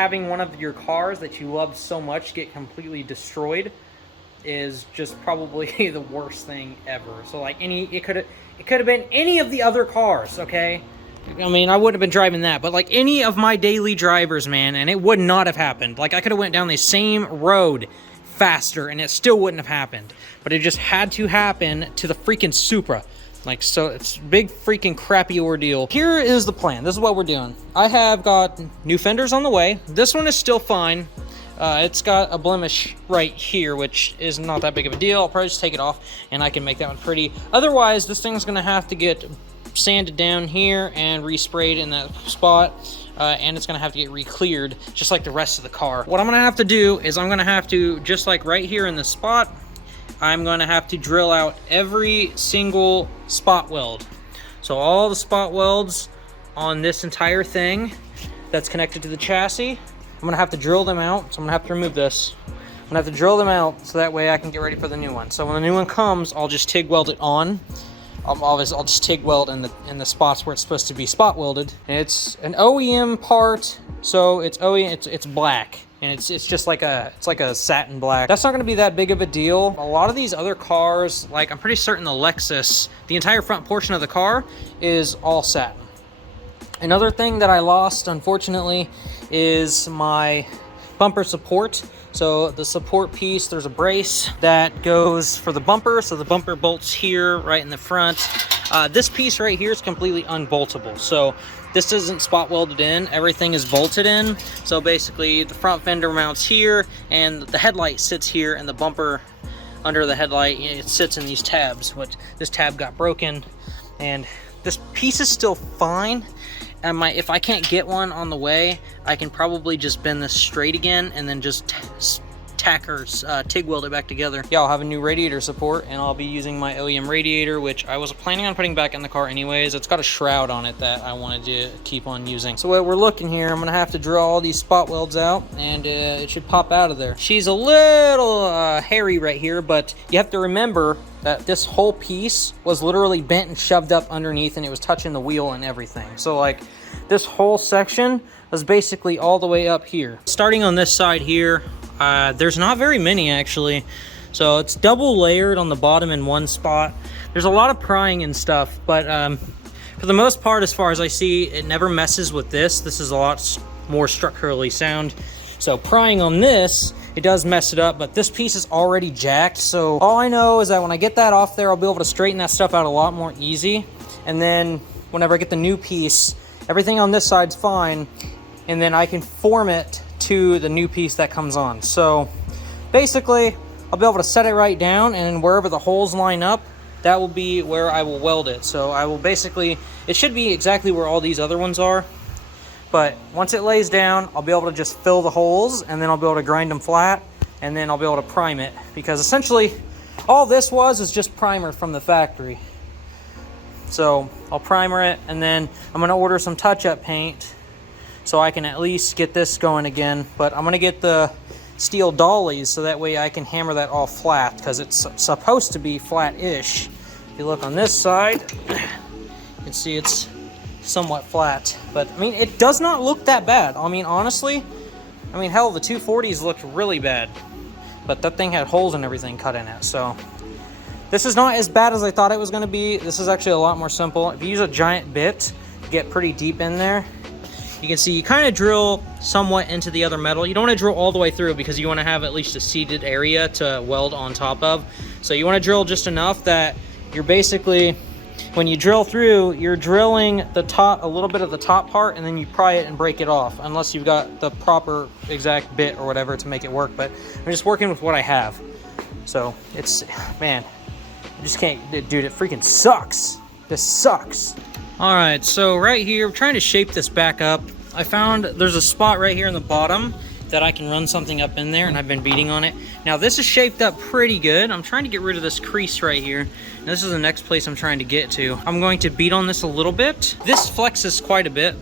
having one of your cars that you love so much get completely destroyed is just probably the worst thing ever. So like it could have been any of the other cars, okay? I mean, I wouldn't have been driving that, but like any of my daily drivers, man, and it would not have happened. Like I could have went down the same road faster and it still wouldn't have happened. But it just had to happen to the freaking Supra. Like, so it's a big freaking crappy ordeal. Here is the plan. This is what we're doing. I have got new fenders on the way. This one is still fine. It's got a blemish right here, which is not that big of a deal. I'll probably just take it off and I can make that one pretty. Otherwise, this thing's gonna have to get sanded down here and resprayed in that spot. And it's gonna have to get re-cleared just like the rest of the car. What I'm gonna have to do is I'm gonna have to, just like right here in this spot, I'm gonna have to drill out every single spot weld. So all the spot welds on this entire thing that's connected to the chassis, I'm gonna have to drill them out. So I'm gonna have to remove this. I'm gonna have to drill them out so that way I can get ready for the new one. So when the new one comes, I'll just TIG weld it on. I'll just TIG weld in the spots where it's supposed to be spot welded. And it's an OEM part, so it's OEM. It's black, and it's just like a satin black. That's not going to be that big of a deal. A lot of these other cars, like I'm pretty certain the Lexus, the entire front portion of the car is all satin. Another thing that I lost, unfortunately, is my bumper support. So the support piece, there's a brace that goes for the bumper. So the bumper bolts here right in the front. This piece right here is completely unboltable. So this isn't spot welded in, everything is bolted in. So basically the front fender mounts here and the headlight sits here, and the bumper under the headlight, it sits in these tabs. This tab got broken and this piece is still fine. If I can't get one on the way, I can probably just bend this straight again and then just tack or TIG weld it back together. Yeah, I'll have a new radiator support, and I'll be using my OEM radiator, which I was planning on putting back in the car anyways. It's got a shroud on it that I wanted to keep on using. So what we're looking here, I'm gonna have to drill all these spot welds out, and it should pop out of there. She's a little hairy right here, but you have to remember that this whole piece was literally bent and shoved up underneath, and it was touching the wheel and everything. So like this whole section was basically all the way up here. Starting on this side here, there's not very many actually. So it's double layered on the bottom in one spot. There's a lot of prying and stuff, but for the most part, as far as I see, it never messes with this. This is a lot more structurally sound. So prying on this, it does mess it up, but this piece is already jacked. So all I know is that when I get that off there, I'll be able to straighten that stuff out a lot more easy. And then whenever I get the new piece, everything on this side's fine. And then I can form it to the new piece that comes on. So basically, I'll be able to set it right down, and wherever the holes line up, that will be where I will weld it. So I will basically, it should be exactly where all these other ones are. But once it lays down, I'll be able to just fill the holes, and then I'll be able to grind them flat, and then I'll be able to prime it. Because essentially, all this is just primer from the factory. So I'll primer it, and then I'm gonna order some touch-up paint so I can at least get this going again. But I'm gonna get the steel dollies so that way I can hammer that all flat, because it's supposed to be flat-ish. If you look on this side, you can see it's somewhat flat, but I mean, it does not look that bad. I mean, honestly, hell, the 240s looked really bad, but that thing had holes and everything cut in it. So this is not as bad as I thought it was going to be. This is actually a lot more simple. If you use a giant bit, you get pretty deep in there. You can see you kind of drill somewhat into the other metal. You don't want to drill all the way through because you want to have at least a seated area to weld on top of. So you want to drill just enough that you're basically, when you drill through, you're drilling the top, a little bit of the top part, and then you pry it and break it off, unless you've got the proper exact bit or whatever to make it work. But I'm just working with what I have. So it's, man, I just can't, dude, it freaking sucks. This sucks. All right, so right here, I'm trying to shape this back up. I found there's a spot right here in the bottom that I can run something up in there, and I've been beating on it. Now this is shaped up pretty good. I'm trying to get rid of this crease right here. And this is the next place I'm trying to get to. I'm going to beat on this a little bit. This flexes quite a bit.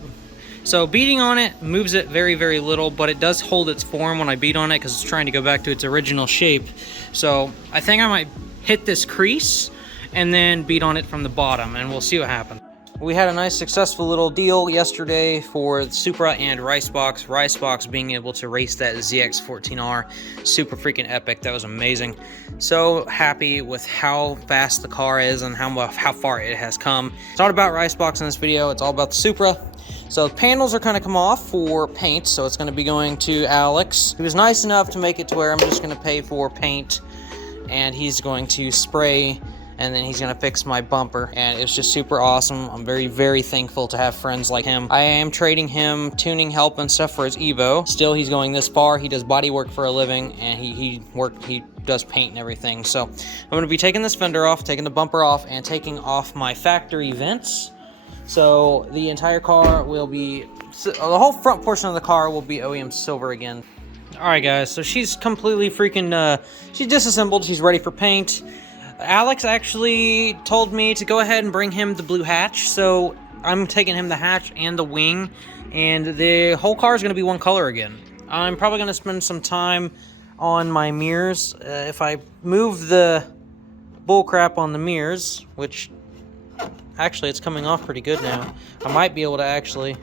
So beating on it moves it very, very little, but it does hold its form when I beat on it because it's trying to go back to its original shape. So I think I might hit this crease and then beat on it from the bottom, and we'll see what happens. we had a nice successful little deal yesterday for Supra and Ricebox. Ricebox being able to race that ZX14R. Super freaking epic. That was amazing. So happy with how fast the car is and how far it has come. It's not about Ricebox in this video. It's all about the Supra. So the panels are kind of come off for paint, so it's going to be going to Alex. He was nice enough to make it to where I'm just going to pay for paint, and he's going to spray, and then he's going to fix my bumper, and it's just super awesome. I'm very, very thankful to have friends like him. I am trading him tuning help and stuff for his Evo. Still, he's going this far. He does body work for a living, and he does paint and everything. So I'm going to be taking this fender off, taking the bumper off, and taking off my factory vents. So the entire car will be, the whole front portion of the car will be OEM silver again. All right, guys, so she's completely freaking, she's disassembled. She's ready for paint. Alex actually told me to go ahead and bring him the blue hatch. So I'm taking him the hatch and the wing, and the whole car is going to be one color again. I'm probably going to spend some time on my mirrors. If I move the bullcrap on the mirrors, which actually it's coming off pretty good now, I might be able to actually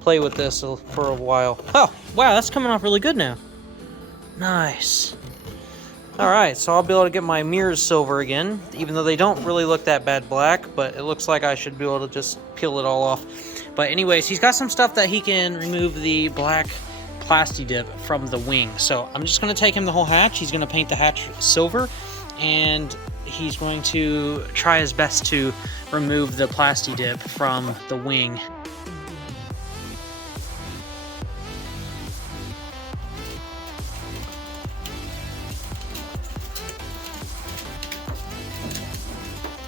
play with this for a while. Oh, wow, that's coming off really good now. Nice. All right, so I'll be able to get my mirrors silver again, even though they don't really look that bad black, but it looks like I should be able to just peel it all off. But anyways, he's got some stuff that he can remove the black plasti dip from the wing. So I'm just gonna take him the whole hatch. He's gonna paint the hatch silver, and he's going to try his best to remove the plasti dip from the wing.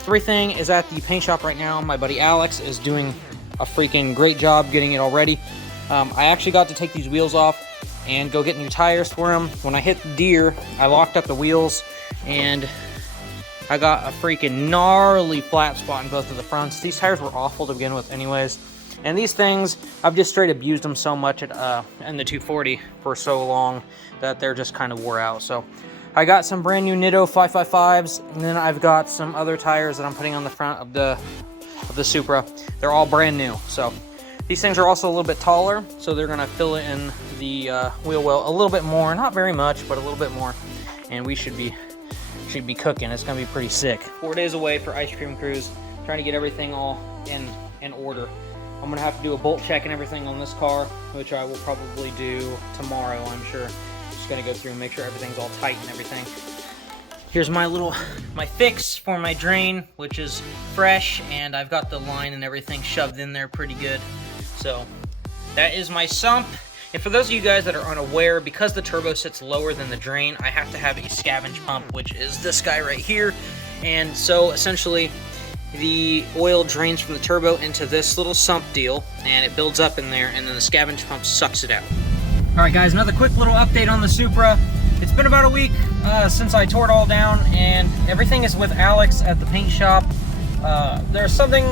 Everything is at the paint shop right now. My buddy Alex is doing a freaking great job getting it all ready. I actually got to take these wheels off and go get new tires for him. When I hit the deer, I locked up the wheels, and I got a freaking gnarly flat spot in both of the fronts. These tires were awful to begin with anyways. And these things, I've just straight abused them so much in the 240 for so long that they're just kind of wore out. So I got some brand new Nitto 555s, and then I've got some other tires that I'm putting on the front of the Supra. They're all brand new. So these things are also a little bit taller, so they're gonna fill it in the wheel well a little bit more, not very much, but a little bit more, and we should be cooking. It's gonna be pretty sick. 4 days away for ice cream cruise, trying to get everything all in order. I'm gonna have to do a bolt check and everything on this car, which I will probably do tomorrow, I'm sure. Just gonna go through and make sure everything's all tight and everything. Here's my fix for my drain, which is fresh, and I've got the line and everything shoved in there pretty good. So that is my sump. And for those of you guys that are unaware, because the turbo sits lower than the drain, I have to have a scavenge pump, which is this guy right here. And so essentially the oil drains from the turbo into this little sump deal, and it builds up in there, and then the scavenge pump sucks it out. All right, guys, another quick little update on the Supra. It's been about a week since I tore it all down, and everything is with Alex at the paint shop. There's something,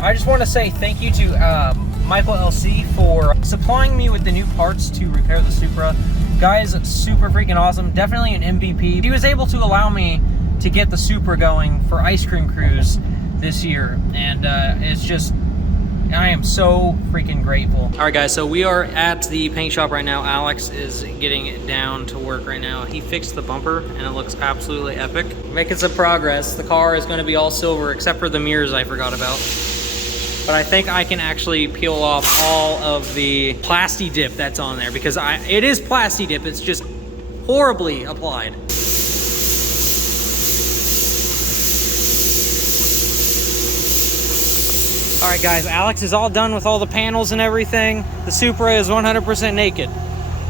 I just want to say thank you to Michael LC for supplying me with the new parts to repair the Supra. Guy's super freaking awesome, definitely an MVP. He was able to allow me to get the Supra going for Ice Cream Cruise this year, and it's just, I am so freaking grateful. All right, guys, so we are at the paint shop right now. Alex is getting it down to work right now. He fixed the bumper, and it looks absolutely epic. Making some progress. The car is going to be all silver, except for the mirrors I forgot about. But I think I can actually peel off all of the plasti dip that's on there, because it is plasti dip. It's just horribly applied. All right, guys, Alex is all done with all the panels and everything. The Supra is 100% naked.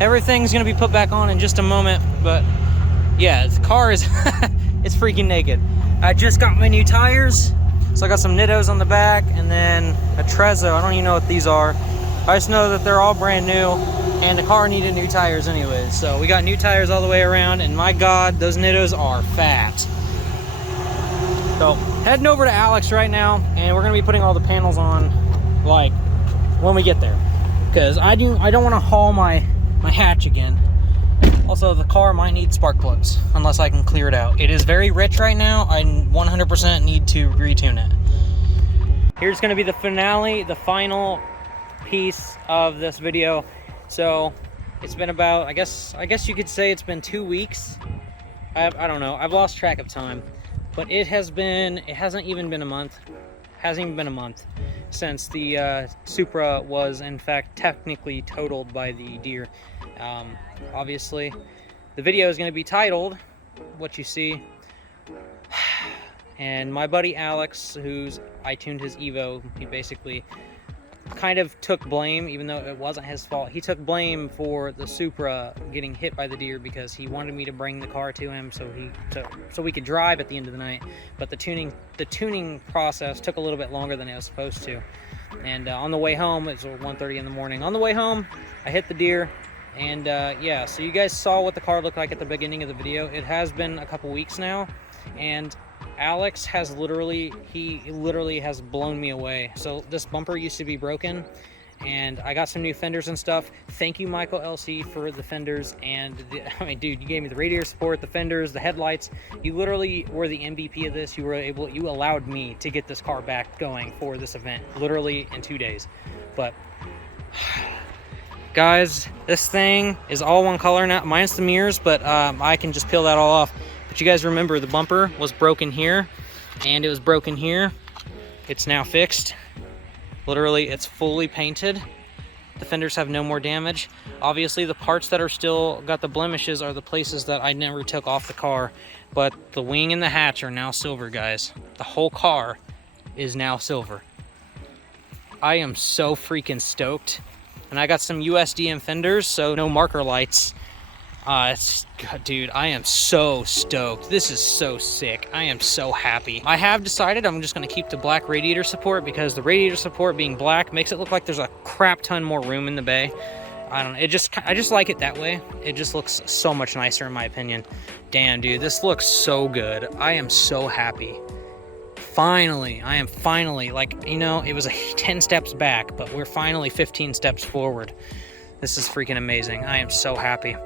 Everything's gonna be put back on in just a moment, but yeah, the car is, it's freaking naked. I just got my new tires. So I got some Nittos on the back, and then a Trezzo. I don't even know what these are. I just know that they're all brand new, and the car needed new tires anyways. So we got new tires all the way around, and my God, those Nittos are fat. So heading over to Alex right now, and we're gonna be putting all the panels on, like, when we get there, because I don't want to haul my hatch again. Also, the car might need spark plugs unless I can clear it out. It is very rich right now. I 100% need to retune it. here's going to be the finale, the final piece of this video. So it's been about, I guess you could say it's been 2 weeks. I don't know, I've lost track of time, but it hasn't even been a month. Hasn't even been a month since the Supra was in fact technically totaled by the deer. Obviously the video is going to be titled what you see, and my buddy Alex, I tuned his Evo, he basically kind of took blame, even though it wasn't his fault. He took blame for the Supra getting hit by the deer because he wanted me to bring the car to him so we could drive at the end of the night. But the tuning process took a little bit longer than it was supposed to. And on the way home, it was 1:30 in the morning. On the way home, I hit the deer. And yeah, so you guys saw what the car looked like at the beginning of the video. It has been a couple weeks now, and Alex has literally has blown me away. So this bumper used to be broken, and I got some new fenders and stuff. Thank you, Michael LC, for the fenders. And I mean, dude, you gave me the radiator support, the fenders, the headlights. You literally were the MVP of this. You allowed me to get this car back going for this event, literally in 2 days. But guys, this thing is all one color now. Mine's the mirrors, but I can just peel that all off. But you guys remember the bumper was broken here, and it was broken here. It's now fixed. Literally, it's fully painted. The fenders have no more damage. Obviously, the parts that are still got the blemishes are the places that I never took off the car. But the wing and the hatch are now silver, guys. The whole car is now silver. I am so freaking stoked. And I got some USDM fenders, so no marker lights. Dude, I am so stoked. This is so sick. I am so happy. I have decided I'm just going to keep the black radiator support because the radiator support being black makes it look like there's a crap ton more room in the bay. I don't know. I just like it that way. It just looks so much nicer in my opinion. Damn, dude, this looks so good. I am so happy. Finally, I am finally, like, you know, it was 10 steps back, but we're finally 15 steps forward. This is freaking amazing. I am so happy.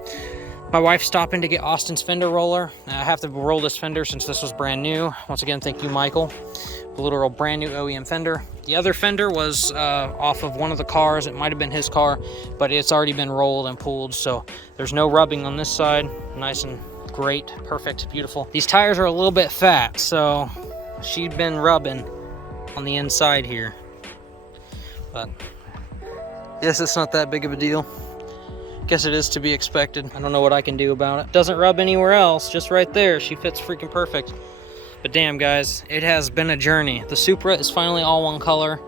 My wife's stopping to get Austin's fender roller. I have to roll this fender since this was brand new. Once again, thank you, Michael. The literal brand new OEM fender. The other fender was off of one of the cars. It might have been his car, but it's already been rolled and pulled, so there's no rubbing on this side. Nice and great, perfect, beautiful. These tires are a little bit fat, so she'd been rubbing on the inside here. But yes, it's not that big of a deal. Guess it is to be expected. I don't know what I can do about it. Doesn't rub anywhere else, just right there. She fits freaking perfect. But damn, guys, it has been a journey. The Supra is finally all one color.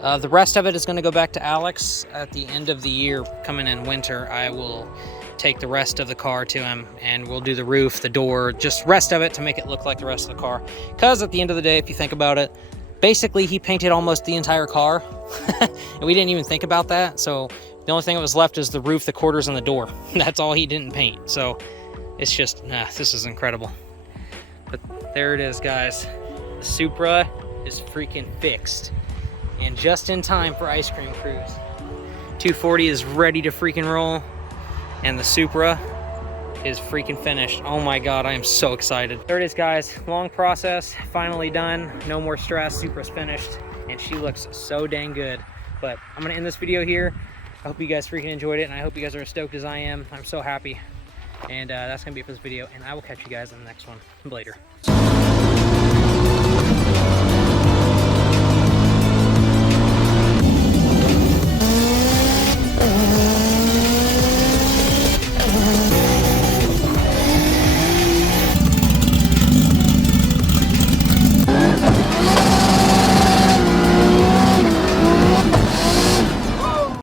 The rest of it is going to go back to Alex at the end of the year. Coming in winter, I will take the rest of the car to him, and we'll do the roof, the door, just rest of it to make it look like the rest of the car. Because at the end of the day, if you think about it, basically he painted almost the entire car. And we didn't even think about that. So the only thing that was left is the roof, the quarters, and the door. That's all he didn't paint. So it's just, this is incredible. But there it is, guys. The Supra is freaking fixed. And just in time for Ice Cream Cruise. 240 is ready to freaking roll. And the Supra is freaking finished. Oh my God, I am so excited. There it is, guys. Long process, finally done. No more stress, Supra's finished. And she looks so dang good. But I'm gonna end this video here. I hope you guys freaking enjoyed it, and I hope you guys are as stoked as I am. I'm so happy. And that's gonna be it for this video, and I will catch you guys in the next one later.